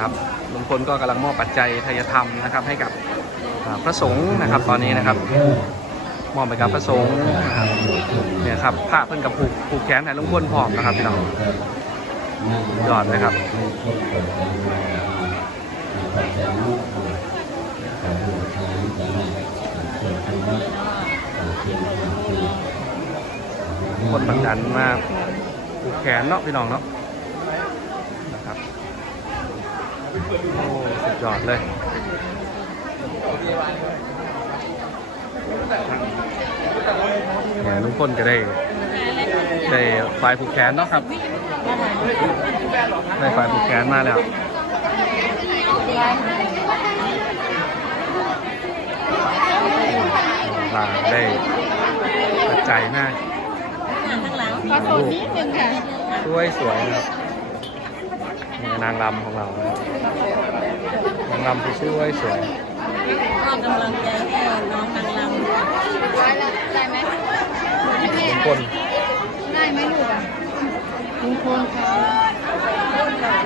ครับลุงพลก็กำลังมอบปัจจัยทายธรรมนะครับ ให้กับพระสงฆ์นะครับ ตอนนี้นะครับมอบไปกับพระสงฆ์นะครับเนี่ยครับพระเพิ่นกับผูกผูกแขนให้ลุงพลพร้อมนะครับพี่น้องยอดเลยครับคนบักดันมาผูกแขนเนาะพี่น้องเนาะนะครับ โอ้สุดยอดเลยเนี่ยลุงพลก็ได้ได้ไฟล์ผูกแขนเนาะครับได้ไฟล์ผูกแขนมาแล้วมาได้ปัจจัยมากข้างหลังขอโทษนิดนึงค่ะสวยสวยนะครับ นี่นางรำของเรานะนางรำที่สวยสวยก็กำลังใจให้น้องนางรำได้แล้วได้ไหมลุงพลได้ไหมลูกอะลุงพลค่ะ